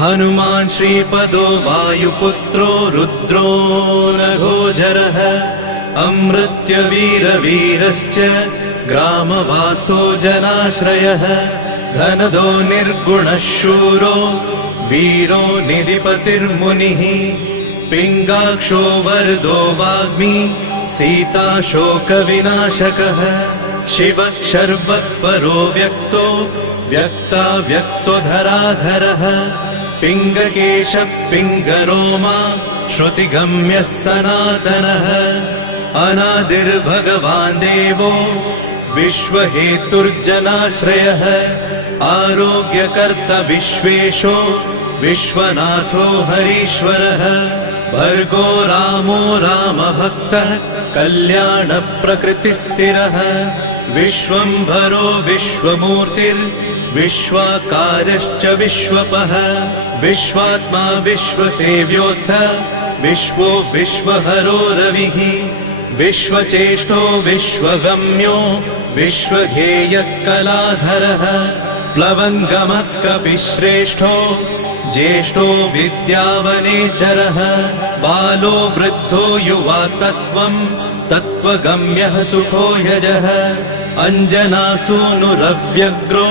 हनुमान् श्रीपदो वायुपुत्रो रुद्रो नघोजरः अमृत्यवीरवीरश्च ग्रामवासो जनाश्रयः धनदो निर्गुणः शूरो वीरो निधिपतिर्मुनिः पिङ्गाक्षो वरदो वाग्मी सीताशोकविनाशकः शिवः शर्वत्परो व्यक्तो व्यक्तो धराधरः पिङ्गकेशः पिङ्गरोमा श्रुतिगम्यः सनातनः अनादिर्भगवान् देवो विश्वहेतुर्जनाश्रयः आरोग्यकर्ता विश्वेशो विश्वनाथो हरीश्वरः भर्गो रामो रामभक्तः कल्याणप्रकृतिस्थिरः विश्वम्भरो विश्वमूर्तिर्विश्वाकारश्च विश्वपः विश्वात्मा विश्वसेव्योऽथ विश्वो विश्वहरो रविः विश्वचेष्टो विश्वगम्यो विश्वध्येयः कलाधरः प्लवङ्गमः कपिश्रेष्ठो ज्येष्ठो विद्यावनेचरः बालो वृद्धो युवा तत्त्वगम्यः सुखो यजः अञ्जनासूनुरव्यग्रो